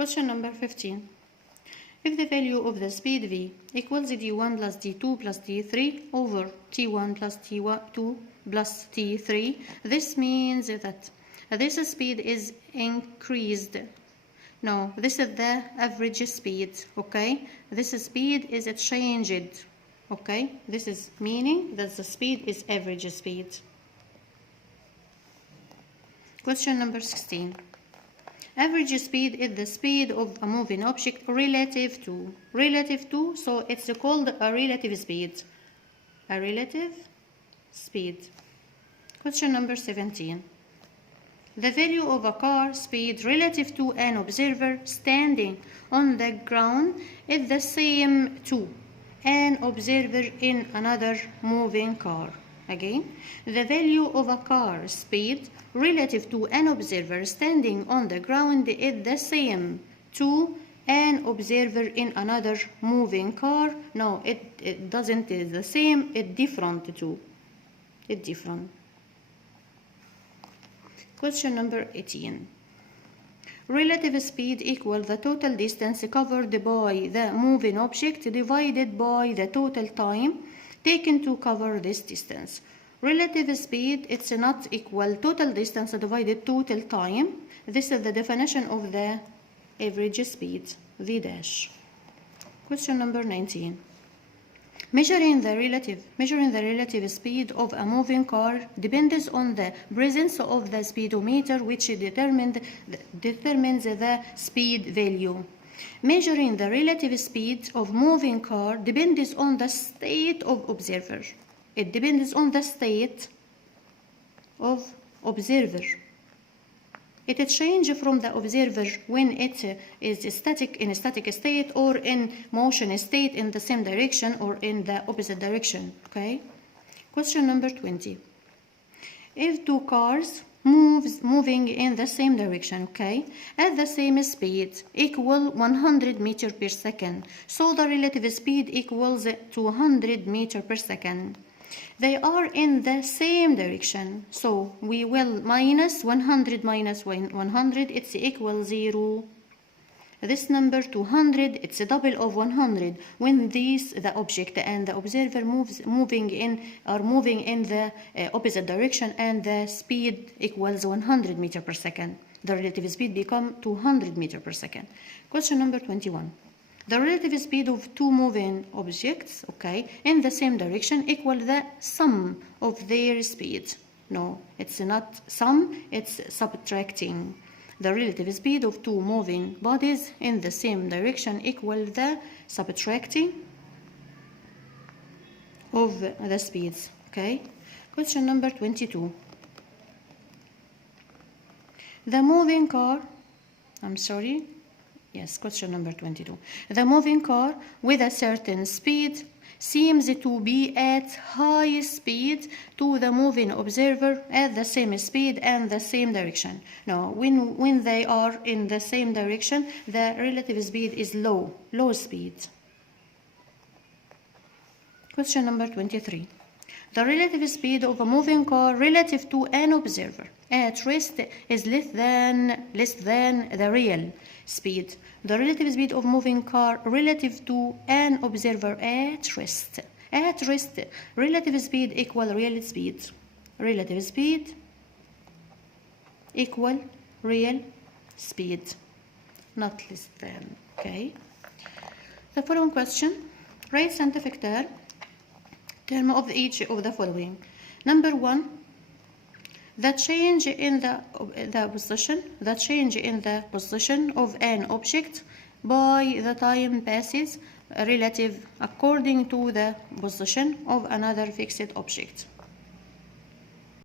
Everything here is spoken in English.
Question number 15. If the value of the speed v equals d1 plus d2 plus d3 over t1 plus t2 plus t3, this means that this speed is increased. No, this is the average speed, okay? This speed is changed, okay? This is meaning that the speed is average speed. Question number 16. Average speed is the speed of a moving object relative to, so it's called a relative speed. A relative speed. Question number 17. The value of a car speed relative to an observer standing on the ground is the same to an observer in another moving car. Again, the value of a car speed relative to an observer standing on the ground is the same to an observer in another moving car. No, it doesn't is the same, it's different too. It's different. Question number 18. Relative speed equals the total distance covered by the moving object divided by the total time taken to cover this distance. Relative speed, it's not equal total distance divided total time. This is the definition of the average speed, V dash. Question number 19. Measuring the relative speed of a moving car depends on the presence of the speedometer, which determines the speed value. Measuring the relative speed of moving car depends on the state of observer. It depends on the state of observer. It changes from the observer when it is static in a static state or in motion state in the same direction or in the opposite direction. Okay. Question number 20. If two cars moving in the same direction, okay, at the same speed equal 100 meters per second, so the relative speed equals 200 meters per second. They are in the same direction, so we will minus 100 minus 100, it's equal 0. This number 200, it's a double of 100. When the object and the observer moving in the opposite direction and the speed equals 100 meters per second, the relative speed become 200 meters per second. Question number 21. The relative speed of two moving objects, okay, in the same direction equal the sum of their speed. No, it's not sum, it's subtracting. The relative speed of two moving bodies in the same direction equal the subtracting of the speeds, okay. Question number 22. The moving car, question number 22. The moving car with a certain speed seems to be at high speed to the moving observer at the same speed and the same direction. Now, when they are in the same direction, the relative speed is low speed. Question number 23. The relative speed of a moving car relative to an observer at rest is less than the real speed. The relative speed of moving car relative to an observer at rest. At rest, relative speed equal real speed. Relative speed equal real speed, not less than. Okay. The following question: write scientific term of each of the following. Number 1, the change in the position of an object by the time passes relative according to the position of another fixed object.